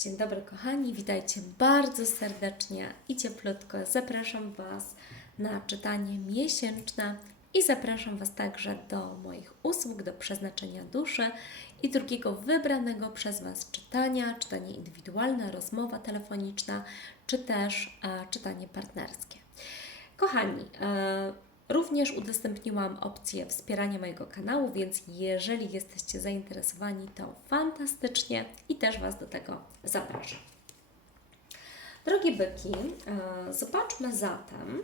Dzień dobry kochani, witajcie bardzo serdecznie i cieplutko. Zapraszam Was na czytanie miesięczne i zapraszam Was także do moich usług, do przeznaczenia duszy i drugiego wybranego przez Was czytania, czytanie indywidualne, rozmowa telefoniczna, czy też e, czytanie partnerskie. Kochani, e, również udostępniłam opcję wspierania mojego kanału, więc jeżeli jesteście zainteresowani, to fantastycznie i też Was do tego zapraszam. Drogie byki, e, zobaczmy zatem,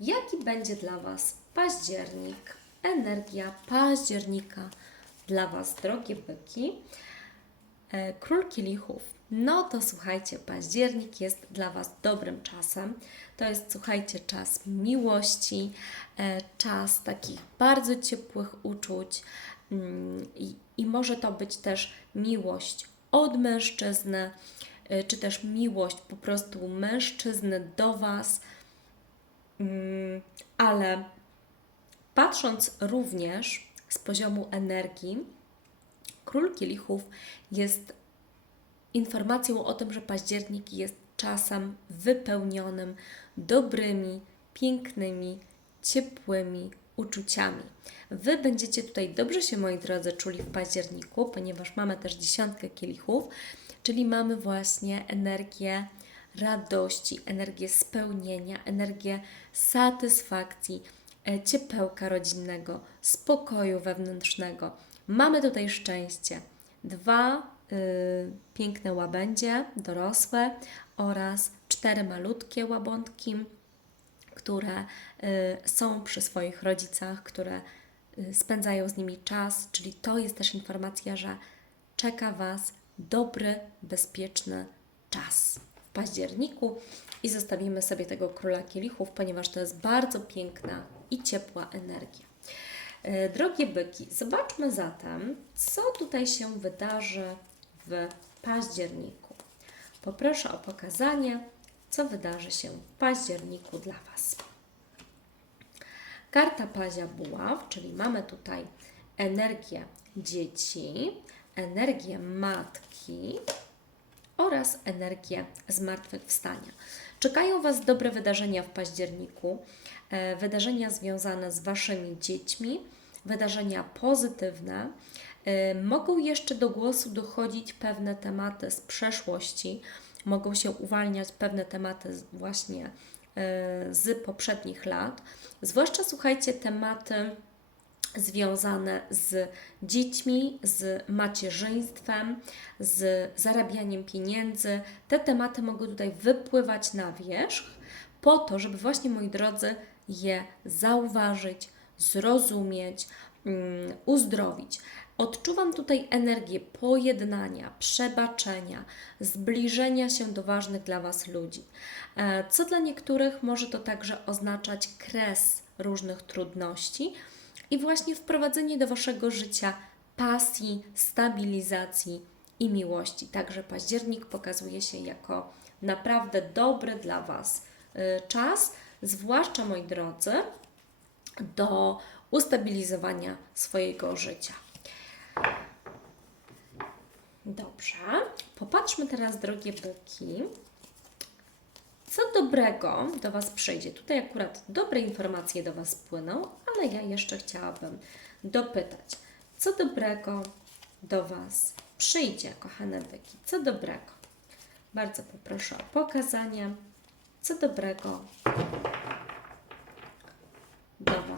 jaki będzie dla Was październik, energia października dla Was, drogie byki. E, Król Kielichów. No to słuchajcie, październik jest dla Was dobrym czasem. To jest, słuchajcie, czas miłości, e, czas takich bardzo ciepłych uczuć mm, i, i może to być też miłość od mężczyzny, e, czy też miłość po prostu mężczyzny do Was, Mm, ale patrząc również z poziomu energii, Król Kielichów jest informacją o tym, że październik jest czasem wypełnionym dobrymi, pięknymi, ciepłymi uczuciami. Wy będziecie tutaj dobrze się, moi drodzy, czuli w październiku, ponieważ mamy też dziesiątkę kielichów, czyli mamy właśnie energię radości, energię spełnienia, energię satysfakcji, e, ciepełka rodzinnego, spokoju wewnętrznego. Mamy tutaj szczęście. Dwa piękne łabędzie, dorosłe oraz cztery malutkie łabątki, które y, są przy swoich rodzicach, które y, spędzają z nimi czas, czyli to jest też informacja, że czeka Was dobry, bezpieczny czas w październiku i zostawimy sobie tego króla kielichów, ponieważ to jest bardzo piękna i ciepła energia. Drogie byki, zobaczmy zatem, co tutaj się wydarzy w październiku. Poproszę o pokazanie, co wydarzy się w październiku dla Was. Karta Pazia Buław, czyli mamy tutaj energię dzieci, energię matki oraz energię zmartwychwstania. Czekają Was dobre wydarzenia w październiku, e, wydarzenia związane z Waszymi dziećmi, wydarzenia pozytywne. E, Mogą jeszcze do głosu dochodzić pewne tematy z przeszłości, mogą się uwalniać pewne tematy właśnie e, z poprzednich lat. Zwłaszcza słuchajcie tematy związane z dziećmi, z macierzyństwem, z zarabianiem pieniędzy. Te tematy mogą tutaj wypływać na wierzch, po to, żeby właśnie, moi drodzy, je zauważyć, zrozumieć, mm, uzdrowić. Odczuwam tutaj energię pojednania, przebaczenia, zbliżenia się do ważnych dla Was ludzi. E, Co dla niektórych może to także oznaczać kres różnych trudności, i właśnie wprowadzenie do Waszego życia pasji, stabilizacji i miłości. Także październik pokazuje się jako naprawdę dobry dla Was y, czas, zwłaszcza moi drodzy, do ustabilizowania swojego życia. Dobrze, popatrzmy teraz, drogie byki, co dobrego do Was przyjdzie? Tutaj akurat dobre informacje do Was płyną, ale ja jeszcze chciałabym dopytać, co dobrego do Was przyjdzie, kochane byki? Co dobrego? Bardzo poproszę o pokazanie, co dobrego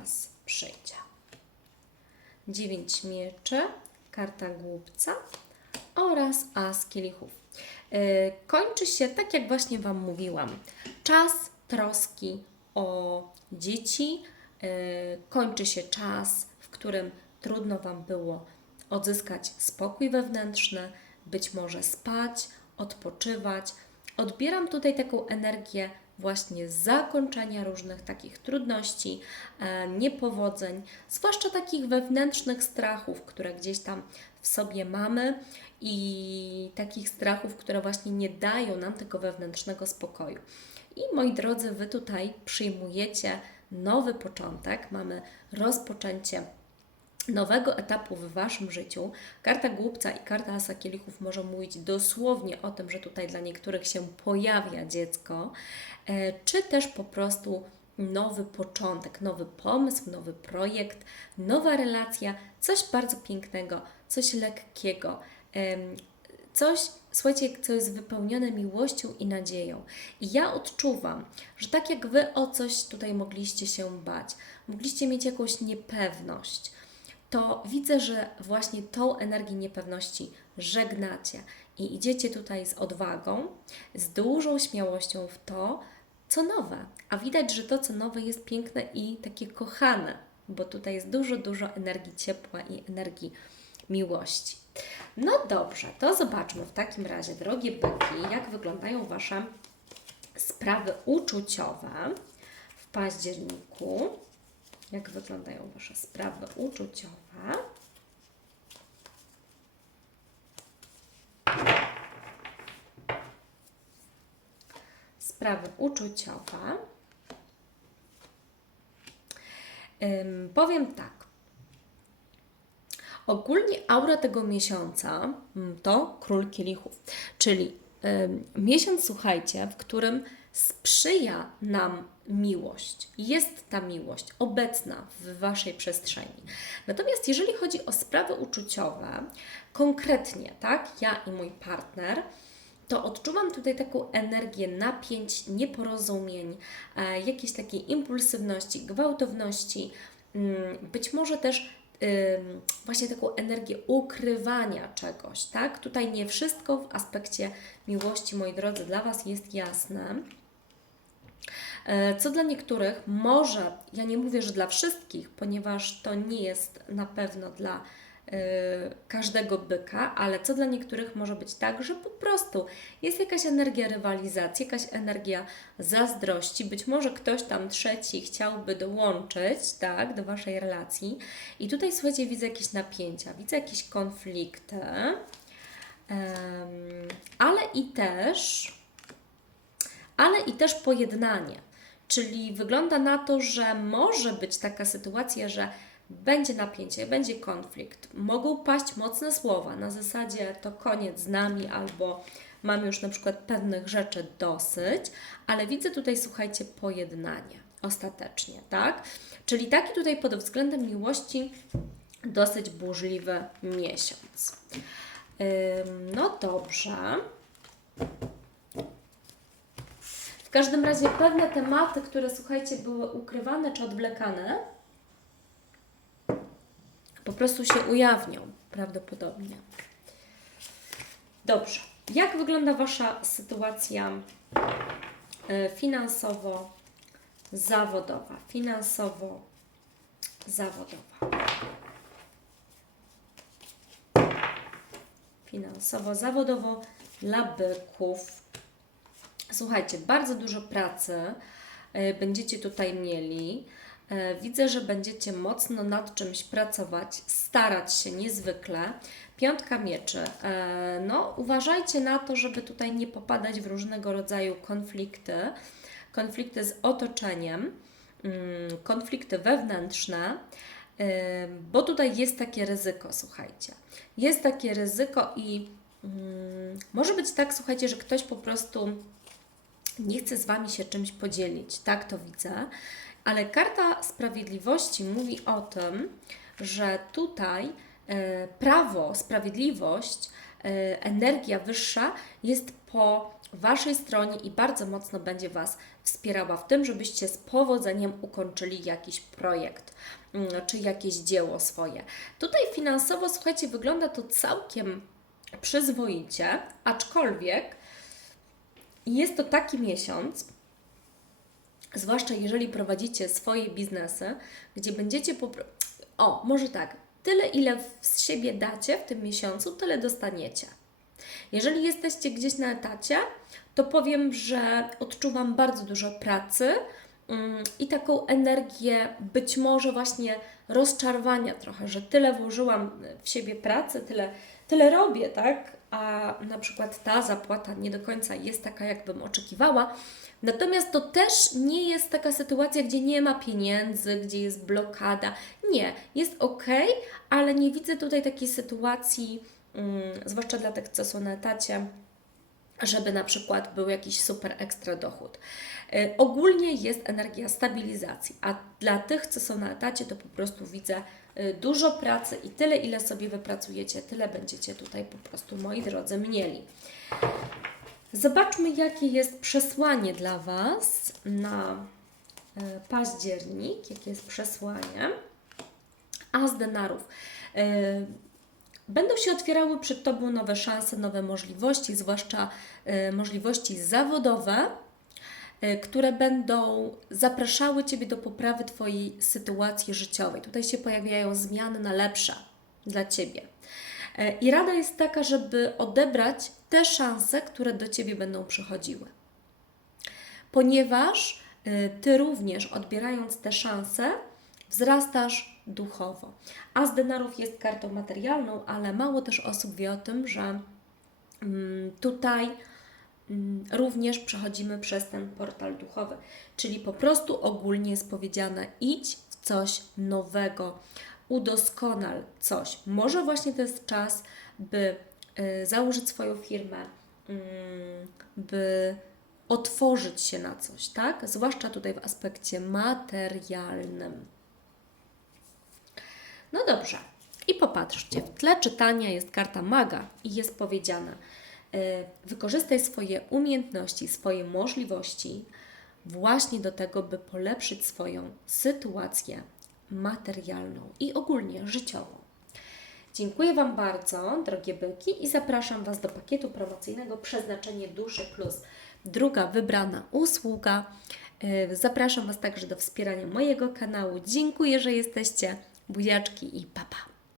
Was przyjdzie. Dziewięć mieczy, karta głupca oraz as kielichów. Yy, Kończy się, tak jak właśnie Wam mówiłam, czas troski o dzieci, yy, kończy się czas, w którym trudno Wam było odzyskać spokój wewnętrzny, być może spać, odpoczywać. Odbieram tutaj taką energię właśnie zakończenia różnych takich trudności, e, niepowodzeń, zwłaszcza takich wewnętrznych strachów, które gdzieś tam w sobie mamy i takich strachów, które właśnie nie dają nam tego wewnętrznego spokoju. I moi drodzy, Wy tutaj przyjmujecie nowy początek, mamy rozpoczęcie nowego etapu w Waszym życiu. Karta głupca i karta asa kielichów może mówić dosłownie o tym, że tutaj dla niektórych się pojawia dziecko, e, czy też po prostu nowy początek, nowy pomysł, nowy projekt, nowa relacja, coś bardzo pięknego, coś lekkiego, coś, słuchajcie, co jest wypełnione miłością i nadzieją. I ja odczuwam, że tak jak Wy o coś tutaj mogliście się bać, mogliście mieć jakąś niepewność, to widzę, że właśnie tą energię niepewności żegnacie i idziecie tutaj z odwagą, z dużą śmiałością w to, co nowe. A widać, że to, co nowe, jest piękne i takie kochane, bo tutaj jest dużo, dużo energii ciepła i energii miłości. No dobrze, to zobaczmy w takim razie, drogie byki, jak wyglądają Wasze sprawy uczuciowe w październiku. Jak wyglądają Wasze sprawy uczuciowe? Sprawy uczuciowe. Ym, powiem tak. Ogólnie aura tego miesiąca mm, to król kielichów, czyli miesiąc, słuchajcie, w którym sprzyja nam miłość. Jest ta miłość obecna w Waszej przestrzeni. Natomiast jeżeli chodzi o sprawy uczuciowe, konkretnie, tak, ja i mój partner, to odczuwam tutaj taką energię napięć, nieporozumień, e, jakiejś takiej impulsywności, gwałtowności, mm, być może też właśnie taką energię ukrywania czegoś, tak? Tutaj nie wszystko w aspekcie miłości, moi drodzy, dla Was jest jasne. E, Co dla niektórych może, ja nie mówię, że dla wszystkich, ponieważ to nie jest na pewno dla każdego byka, ale co dla niektórych może być tak, że po prostu jest jakaś energia rywalizacji, jakaś energia zazdrości, być może ktoś tam trzeci chciałby dołączyć, tak, do Waszej relacji. I tutaj, słuchajcie, widzę jakieś napięcia, widzę jakieś konflikty, ale i też ale i też pojednanie. Czyli wygląda na to, że może być taka sytuacja, że będzie napięcie, będzie konflikt, mogą paść mocne słowa na zasadzie to koniec z nami albo mamy już na przykład pewnych rzeczy dosyć, ale widzę tutaj, słuchajcie, pojednanie ostatecznie, tak? Czyli taki tutaj pod względem miłości dosyć burzliwy miesiąc. No dobrze. W każdym razie pewne tematy, które słuchajcie, były ukrywane czy odwlekane, prostu się ujawnią prawdopodobnie. Dobrze. Jak wygląda Wasza sytuacja e, finansowo-zawodowa? Finansowo-zawodowa. Finansowo-zawodowo dla byków. Słuchajcie, bardzo dużo pracy e, będziecie tutaj mieli. E, Widzę, że będziecie mocno nad czymś pracować, starać się niezwykle. Piątka mieczy. E, No, uważajcie na to, żeby tutaj nie popadać w różnego rodzaju konflikty. Konflikty z otoczeniem, mm, konflikty wewnętrzne, e, bo tutaj jest takie ryzyko, słuchajcie. Jest takie ryzyko i mm, może być tak, słuchajcie, że ktoś po prostu nie chce z Wami się czymś podzielić, tak to widzę, ale karta sprawiedliwości mówi o tym, że tutaj e, prawo, sprawiedliwość, e, energia wyższa jest po Waszej stronie i bardzo mocno będzie Was wspierała w tym, żebyście z powodzeniem ukończyli jakiś projekt mm, czy jakieś dzieło swoje. Tutaj finansowo, słuchajcie, wygląda to całkiem przyzwoicie, aczkolwiek jest to taki miesiąc, zwłaszcza jeżeli prowadzicie swoje biznesy, gdzie będziecie po O, może tak, tyle ile z siebie dacie w tym miesiącu, tyle dostaniecie. Jeżeli jesteście gdzieś na etacie, to powiem, że odczuwam bardzo dużo pracy mm, i taką energię być może właśnie rozczarowania trochę, że tyle włożyłam w siebie pracy, tyle, tyle robię, tak? A na przykład ta zapłata nie do końca jest taka, jakbym oczekiwała, Natomiast to też nie jest taka sytuacja, gdzie nie ma pieniędzy, gdzie jest blokada. Nie, jest ok, ale nie widzę tutaj takiej sytuacji, mm, zwłaszcza dla tych, co są na etacie, żeby na przykład był jakiś super ekstra dochód. Y, ogólnie jest energia stabilizacji, a dla tych, co są na etacie, to po prostu widzę y, dużo pracy i tyle, ile sobie wypracujecie, tyle będziecie tutaj po prostu, moi drodzy, mieli. Zobaczmy, jakie jest przesłanie dla Was na y, październik, jakie jest przesłanie. As denarów. Y, Będą się otwierały przed Tobą nowe szanse, nowe możliwości, zwłaszcza y, możliwości zawodowe, które będą zapraszały Ciebie do poprawy Twojej sytuacji życiowej. Tutaj się pojawiają zmiany na lepsze dla Ciebie. I rada jest taka, żeby odebrać te szanse, które do Ciebie będą przychodziły. Ponieważ y, Ty również odbierając te szanse, wzrastasz duchowo. A z denarów jest kartą materialną, ale mało też osób wie o tym, że mm, tutaj mm, również przechodzimy przez ten portal duchowy. Czyli po prostu ogólnie jest powiedziane: idź w coś nowego, udoskonal coś. Może właśnie to jest czas, by założyć swoją firmę, mm, by otworzyć się na coś, tak? Zwłaszcza tutaj w aspekcie materialnym. No dobrze. I popatrzcie, w tle czytania jest karta maga i jest powiedziane: y, wykorzystaj swoje umiejętności, swoje możliwości właśnie do tego, by polepszyć swoją sytuację materialną i ogólnie życiową. Dziękuję Wam bardzo, drogie byki, i zapraszam Was do pakietu promocyjnego Przeznaczenie Duszy Plus. Druga wybrana usługa. Yy, Zapraszam Was także do wspierania mojego kanału. Dziękuję, że jesteście. Buziaczki i papa.